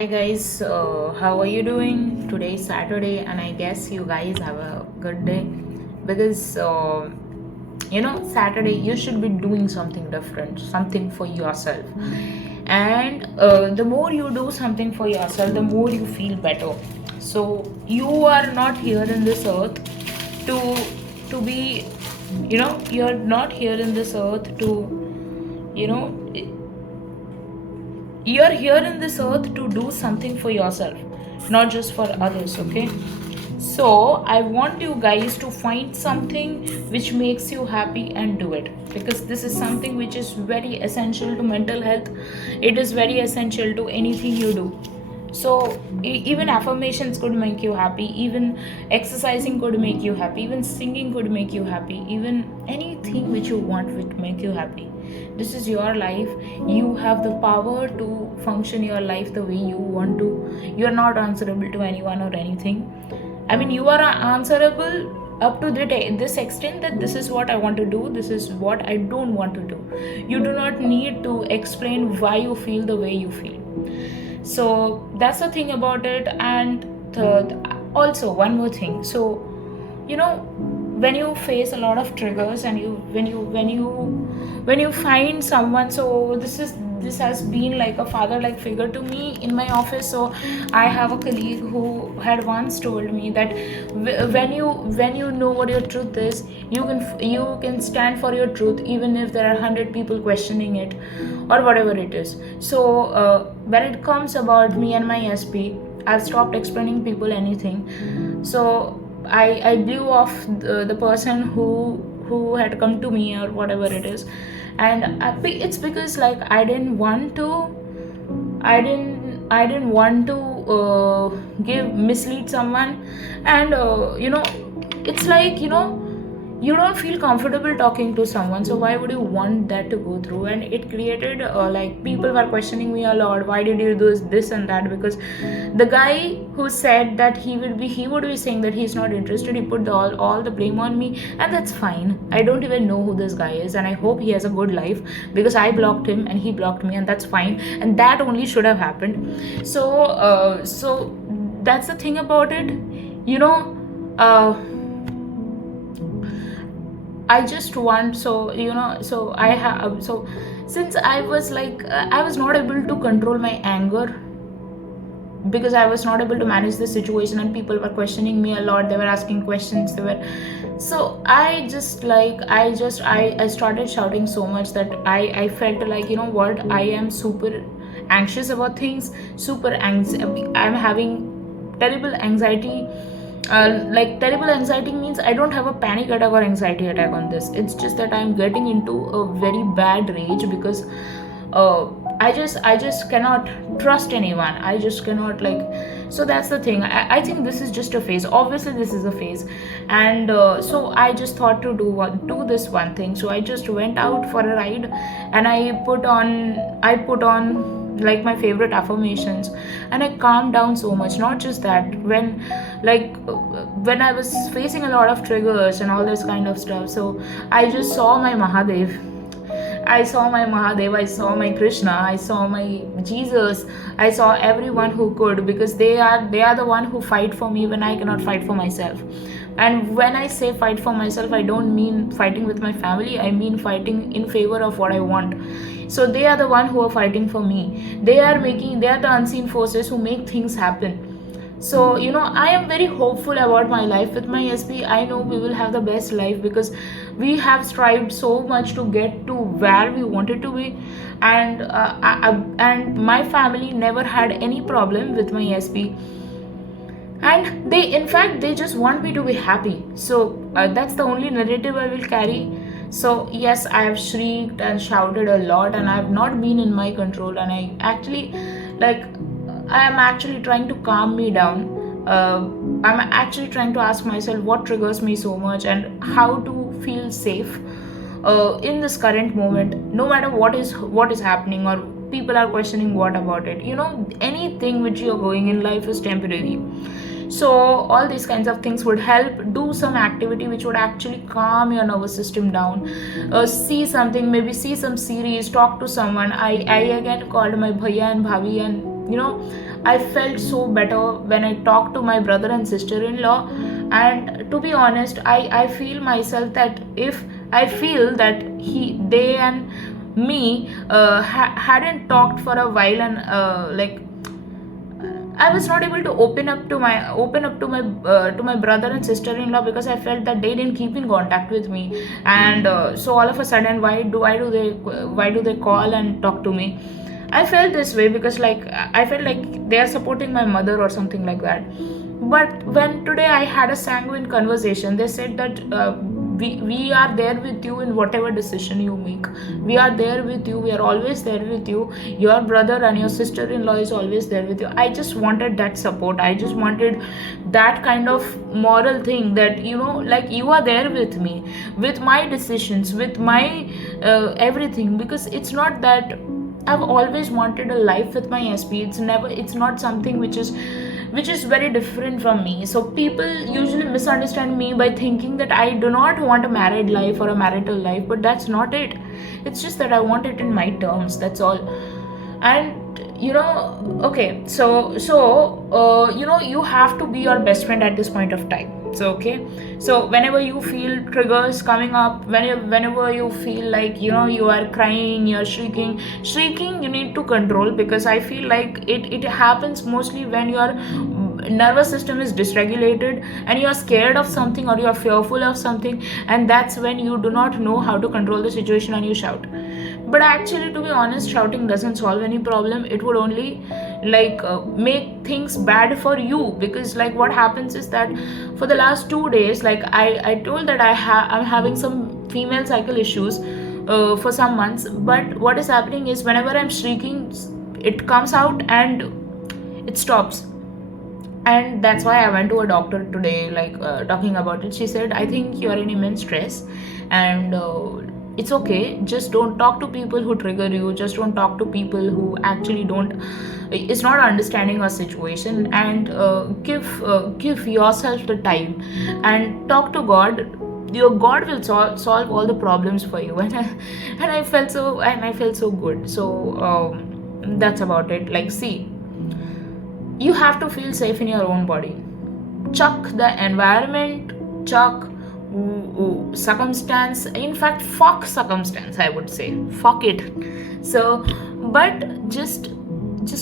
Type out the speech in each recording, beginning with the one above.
Hi guys, how are you doing? Today is Saturday, and I guess you guys have a good day because Saturday you should be doing something different, something for yourself. And the more you do something for yourself, the more you feel better. So you are not here in this earth to be, you're not here in this earth to, you know you're here in this earth to do something for yourself, not just for others. Okay, so I want you guys to find something which makes you happy and do it, because this is something which is very essential to mental health. It is very essential to anything you do. So even affirmations could make you happy, even exercising could make you happy, even singing could make you happy, even anything which you want would make you happy. This is your life. You have the power to function your life the way you want to. You are not answerable to anyone or anything. I mean, you are answerable up to this extent, that this is what I want to do, this is what I don't want to do. You do not need to explain why you feel the way you feel. So that's the thing about it. And also one more thing. So you know when you face a lot of triggers, and when you find someone, so this has been like a father like figure to me in my office. So I have a colleague who had once told me that when you know what your truth is, you can stand for your truth even if there are 100 people questioning it, or whatever it is. So when it comes about me and my SP, I've stopped explaining people anything. So I blew off the person who had come to me or whatever it is. And it's because, like, I didn't want to give mislead someone. And it's like, you don't feel comfortable talking to someone, so why would you want that to go through? And it created, like, people were questioning me a lot, why did you do this and that? Because the guy who said that he would be saying that he's not interested, he put all the blame on me. And that's fine. I don't even know who this guy is, and I hope he has a good life, because I blocked him and he blocked me, and that's fine. And that only should have happened. So that's the thing about it. you know uh, I just want, so I have, so since I was like, I was not able to control my anger, because I was not able to manage the situation, and people were questioning me a lot. They were asking questions. So I started shouting so much that I felt like, you know what, I am super anxious about things, I'm having terrible anxiety. Like, terrible anxiety means I don't have a panic attack or anxiety attack on this. It's just that I'm getting into a very bad rage, because uh, I just cannot trust anyone. I just cannot, like. So that's the thing. I think this is just a phase. Obviously this is a phase. And so I just thought to do this one thing. So I just went out for a ride, and I put on like my favorite affirmations, and I calmed down so much. Not just that, when I was facing a lot of triggers and all this kind of stuff, so I just saw my Mahadev. I saw my Mahadev, I saw my Krishna, I saw my Jesus, I saw everyone who could, because they are the one who fight for me when I cannot fight for myself. And when I say fight for myself, I don't mean fighting with my family, I mean fighting in favor of what I want. So they are the one who are fighting for me. They are the unseen forces who make things happen. So I am very hopeful about my life with my SP. I know we will have the best life, because we have strived so much to get to where we wanted to be. And and my family never had any problem with my SP. And they, in fact, they just want me to be happy. So that's the only narrative I will carry. So yes, I have shrieked and shouted a lot, and I have not been in my control. And like I am actually trying to calm me down. I'm actually trying to ask myself what triggers me so much, and how to feel safe in this current moment, no matter what is happening, or people are questioning what about it. Anything which you're going in life is temporary. So all these kinds of things would help. Do some activity which would actually calm your nervous system down. See something, maybe see some series, talk to someone. I again called my bhaiya and bhavi, and I felt so better when I talked to my brother and sister-in-law. And to be honest, I feel myself that if I feel that they and me hadn't talked for a while, and I was not able to open up to my brother and sister-in-law, because I felt that they didn't keep in contact with me. And so all of a sudden, why do they call and talk to me? I felt this way because like I felt like they are supporting my mother or something like that. But when today I had a sanguine conversation, they said that we are there with you in whatever decision you make. We are there with you. We are always there with you. Your brother and your sister-in-law is always there with you. I just wanted that support. I just wanted that kind of moral thing, that like you are there with me, with my decisions, with my everything. Because it's not that I've always wanted a life with my SP. It's not something which is very different from me. So people usually misunderstand me by thinking that I do not want a married life or a marital life, but that's not it. It's just that I want it in my terms. That's all. And okay, so you have to be your best friend at this point of time. So okay, so whenever you feel triggers coming up, whenever you feel like you are crying, you're shrieking, you need to control, because I feel like it happens mostly when your nervous system is dysregulated and you're scared of something or you're fearful of something, and that's when you do not know how to control the situation and you shout. But actually, to be honest, shouting doesn't solve any problem. It would only make things bad for you, because like what happens is that for the last 2 days, like I told that I'm having some female cycle issues for some months. But what is happening is whenever I'm shrieking, it comes out and it stops. And that's why I went to a doctor today, talking about it. She said, I think you're in immense stress, and it's okay. Just don't talk to people who trigger you. Just don't talk to people who actually is not understanding our situation. And give yourself the time and talk to God. Your God will solve all the problems for you. And I felt so good. So that's about it. Like, see, you have to feel safe in your own body. Chuck the environment, chuck circumstance. In fact, fuck circumstance, I would say. Fuck it. So, but just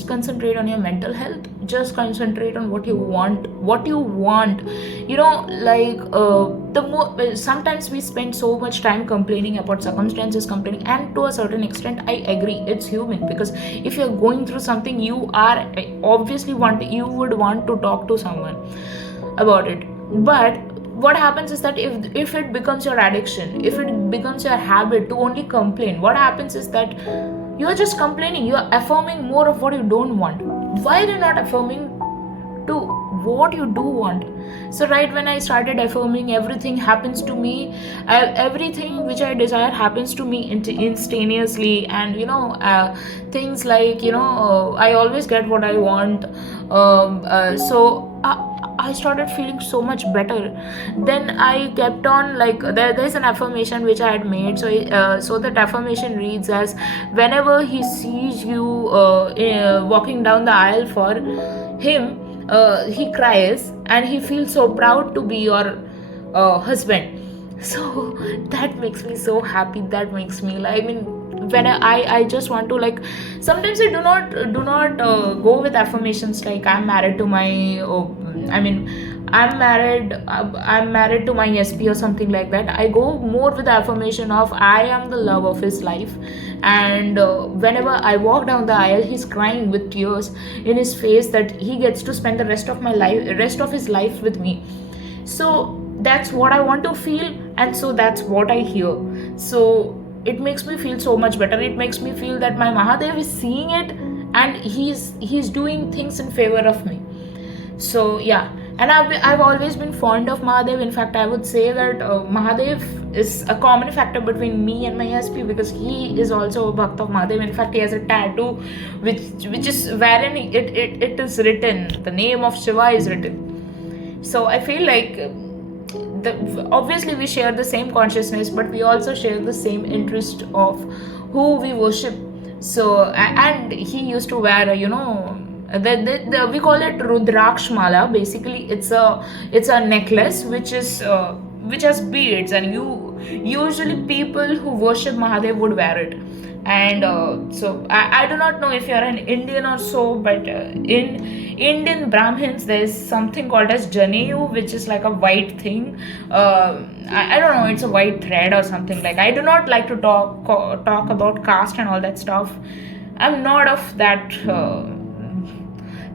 concentrate on your mental health. Just concentrate on what you want. Sometimes we spend so much time complaining about circumstances, and to a certain extent I agree, it's human, because if you're going through something, you would want to talk to someone about it. But what happens is that if it becomes your addiction, if it becomes your habit to only complain, what happens is that you are just complaining. You are affirming more of what you don't want. Why are you not affirming to what you do want? So right when I started affirming, everything happens to me, everything which I desire happens to me instantaneously. And things like I always get what I want. So I started feeling so much better. Then I kept on, there's an affirmation which I had made. So that affirmation reads as, whenever he sees you walking down the aisle for him, he cries and he feels so proud to be your husband. So that makes me so happy. That makes me when I just want to, sometimes I do not go with affirmations like I'm married to my I'm married to my SP or something like that. I go more with the affirmation of I am the love of his life. And whenever I walk down the aisle, he's crying with tears in his face that he gets to spend the rest of his life with me. So that's what I want to feel, and so that's what I hear. So it makes me feel so much better. It makes me feel that my Mahadev is seeing it, and he's doing things in favor of me. So yeah, and I've always been fond of Mahadev. In fact, I would say that Mahadev is a common factor between me and my SP, because he is also a Bhakt of Mahadev. In fact, he has a tattoo which is wherein it is written, the name of Shiva is written. So I feel like obviously we share the same consciousness, but we also share the same interest of who we worship. So, and he used to wear We call it Rudraksh mala. Basically, it's a necklace which has beads, and usually people who worship Mahadev would wear it. And so I do not know if you're an Indian or so, but in Indian Brahmins there's something called as Janeyu, which is like a white thing. I don't know, it's a white thread or something. Like, I do not like to talk about caste and all that stuff. I'm not of that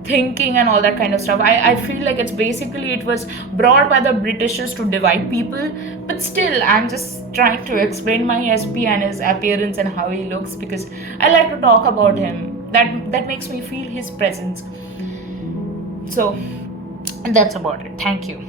thinking and all that kind of stuff. I feel like it's basically it was brought by the Britishers to divide people, but still I'm just trying to explain my SP and his appearance and how he looks, because I like to talk about him. That makes me feel his presence. So that's about it. Thank you.